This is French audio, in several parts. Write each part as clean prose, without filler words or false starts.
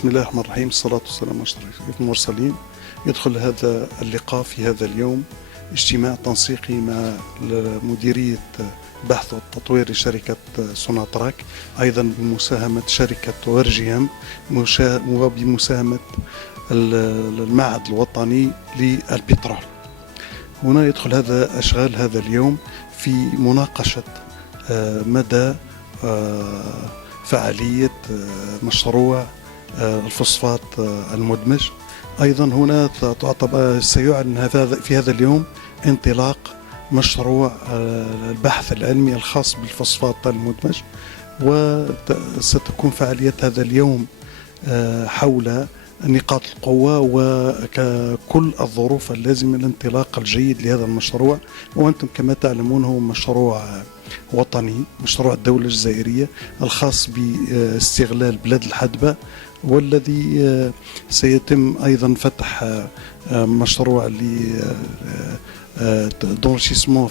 بسم الله الرحمن الرحيم، الصلاة والسلام على أشرف المرسلين. يدخل هذا اللقاء في هذا اليوم اجتماع تنسيقي مع مديرية بحث والتطوير لشركة سوناتراك، أيضا بمساهمة شركة ورجيام وبمساهمة المعهد الوطني للبترول. هنا يدخل هذا أشغال هذا اليوم في مناقشة مدى فعالية مشروع الفوسفات المدمج. أيضا هنا سيعلن في هذا اليوم انطلاق مشروع البحث العلمي الخاص بالفوسفات المدمج، وستكون فعالية هذا اليوم حول نقاط القوة وكل الظروف اللازمة للانطلاق الجيد لهذا المشروع. وأنتم كما تعلمون هو مشروع وطني، مشروع الدولة الجزائرية الخاص باستغلال بلاد الحدبة، والذي سيتم أيضا فتح مشروع دونشيسمون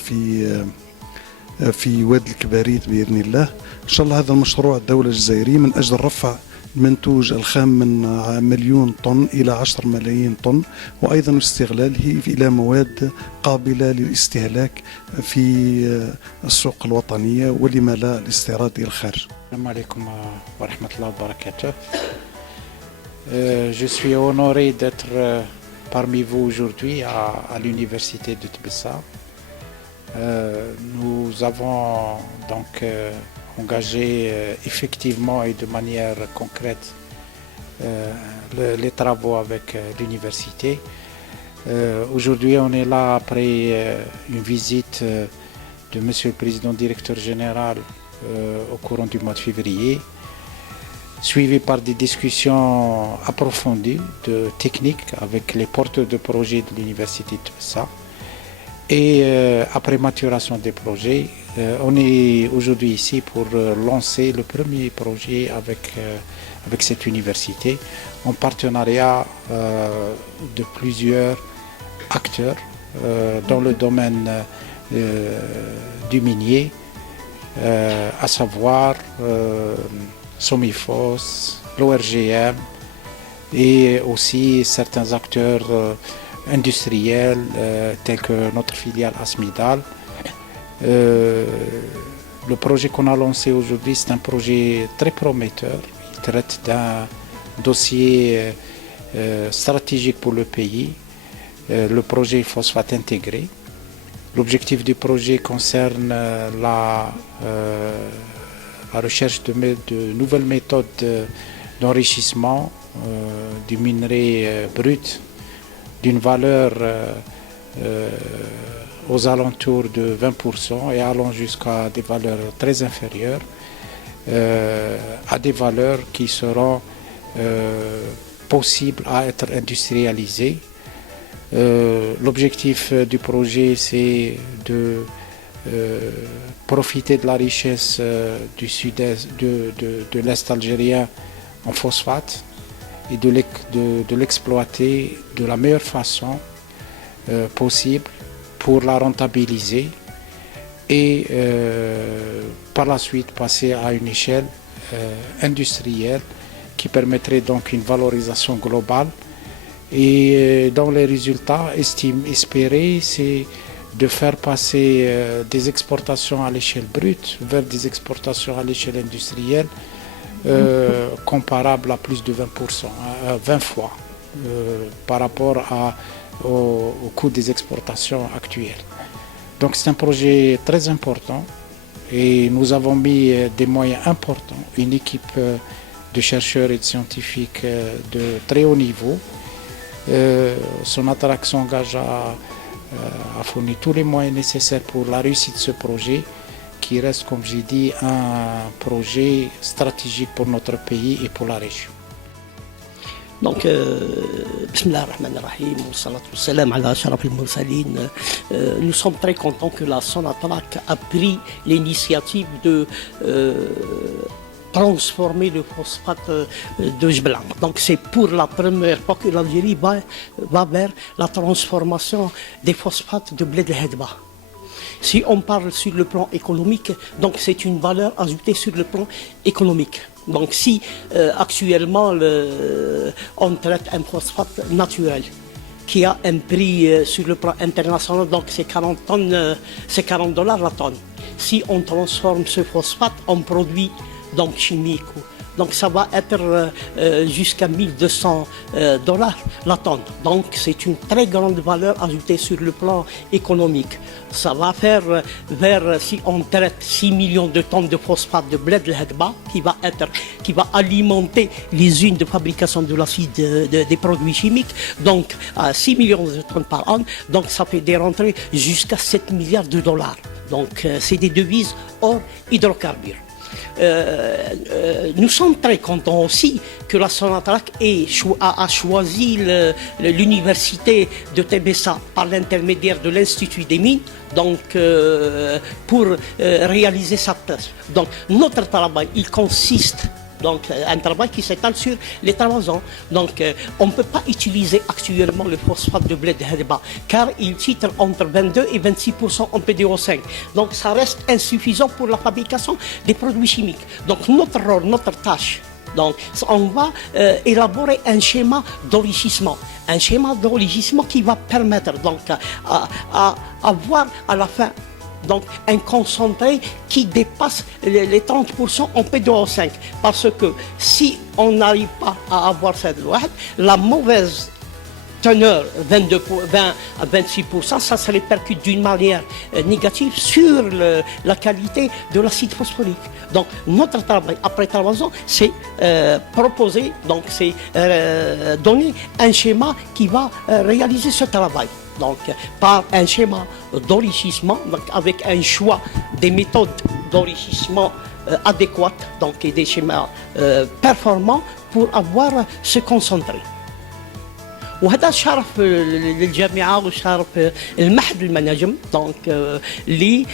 في وادي الكباريت بإذن الله. إن شاء الله هذا المشروع الدولة الجزائرية من أجل رفع المنتوج الخام من 1,000,000 طن إلى 10 ملايين طن، وأيضا استغلاله إلى مواد قابلة للاستهلاك في السوق الوطنية، ولما لا الاستيراد إلى الخارج. السلام عليكم ورحمة الله وبركاته. Je suis honoré d'être parmi vous aujourd'hui à l'université de Tbessa. Nous avons donc engagé effectivement et de manière concrète les travaux avec l'université. Aujourd'hui, on est là après une visite de Monsieur le Président Directeur Général au courant du mois de février, suivi par des discussions approfondies techniques avec les porteurs de projets de l'université de Tbessa. Et après maturation des projets, on est aujourd'hui ici pour lancer le premier projet avec cette université en partenariat de plusieurs acteurs dans le domaine du minier, à savoir Somifos, l'ORGM et aussi certains acteurs industriels tels que notre filiale Asmidal. Le projet qu'on a lancé aujourd'hui, c'est un projet très prometteur. Il traite d'un dossier stratégique pour le pays, le projet phosphate intégré. L'objectif du projet concerne la recherche de nouvelles méthodes d'enrichissement du minerai brut d'une valeur aux alentours de 20% et allant jusqu'à des valeurs très inférieures, à des valeurs qui seront possibles à être industrialisées. L'objectif du projet, c'est de profiter de la richesse du sud-est, de l'Est algérien en phosphate et de l'exploiter de la meilleure façon possible pour la rentabiliser et par la suite passer à une échelle industrielle qui permettrait donc une valorisation globale. Et dans les résultats espérés, c'est de faire passer des exportations à l'échelle brute vers des exportations à l'échelle industrielle comparables à plus de 20%, 20 fois par rapport au coût des exportations actuelles. Donc c'est un projet très important et nous avons mis des moyens importants, une équipe de chercheurs et de scientifiques de très haut niveau. Sonatrach s'engage à fournir tous les moyens nécessaires pour la réussite de ce projet qui reste, comme j'ai dit, un projet stratégique pour notre pays et pour la région. Donc, Bismillah ar-Rahman ar-Rahim, wa salatu wa salam ala ashraf al-mursalin. Nous sommes très contents que la Sonatrach a pris l'initiative de transformer le phosphate de Jblan. Donc c'est pour la première fois que l'Algérie va vers la transformation des phosphates de blé de Hedba. Si on parle sur le plan économique, donc c'est une valeur ajoutée sur le plan économique. Donc si actuellement on traite un phosphate naturel qui a un prix sur le plan international, donc c'est 40 tonnes, c'est $40 la tonne. Si on transforme ce phosphate en produit donc chimique, donc ça va être jusqu'à $1200 la tonne. Donc c'est une très grande valeur ajoutée sur le plan économique. Ça va faire si on traite 6 millions de tonnes de phosphate de blé de l'Hadba qui va alimenter les usines de fabrication de l'acide des produits chimiques, donc à 6 millions de tonnes par an, donc ça fait des rentrées jusqu'à $7 milliards. Donc c'est des devises hors hydrocarbures. Nous sommes très contents aussi que la Sonatrach a choisi l'université de Tébessa par l'intermédiaire de l'Institut des mines, donc pour réaliser sa thèse. Donc notre travail, il consiste donc un travail qui s'étale sur les 3 ans. Donc on ne peut pas utiliser actuellement le phosphate de blé de Hadba car il titre entre 22 et 26% en PDO5. Donc ça reste insuffisant pour la fabrication des produits chimiques. Donc notre rôle, notre tâche, donc on va élaborer un schéma d'enrichissement. Un schéma d'enrichissement qui va permettre donc à avoir à la fin donc un concentré qui dépasse les 30% en PDO5. Parce que si on n'arrive pas à avoir cette loi, la mauvaise teneur, 20 à 26%, ça se répercute d'une manière négative sur la qualité de l'acide phosphorique. Donc notre travail après 3 ans, c'est proposer, donc c'est donner un schéma qui va réaliser ce travail. Donc par un schéma d'enrichissement, avec un choix des méthodes d'enrichissement adéquates, donc et des schémas performants pour avoir ce concentré. وهذا شرف للجامعه وشرف المعهد المناجم دونك اللي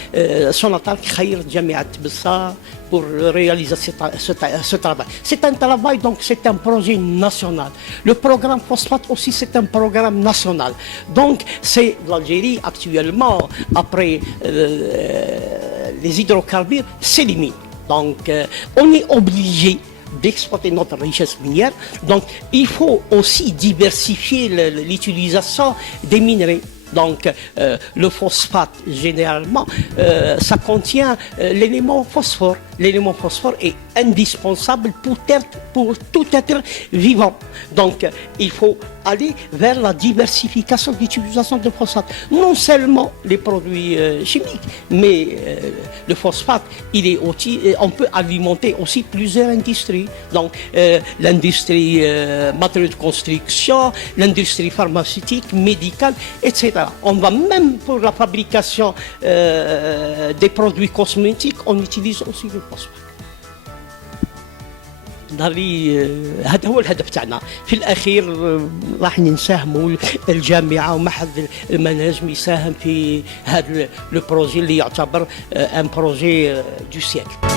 Sonatrach خيرت جامعه بصا pour réaliser ce travail. C'est un travail, donc c'est un projet national. Le programme phosphate aussi, c'est un programme national. Donc c'est l'Algérie actuellement, après les hydrocarbures, c'est les mines. Donc on est obligé d'exploiter notre richesse minière. Donc il faut aussi diversifier l'utilisation des minerais. Donc le phosphate, généralement, ça contient l'élément phosphore. L'élément phosphore est indispensable pour tout être vivant. Donc il faut aller vers la diversification de l'utilisation de phosphate. Non seulement les produits chimiques, mais le phosphate, on peut alimenter aussi plusieurs industries. Donc l'industrie matériaux de construction, l'industrie pharmaceutique, médicale, etc. On va même pour la fabrication des produits cosmétiques, on utilise aussi le phosphate. هذا هو الهدف تاعنا في الاخير. راح نساهموا الجامعه ومعهد المناجم يساهم في هذا البروجي اللي يعتبر ان بروجي دو سيكل.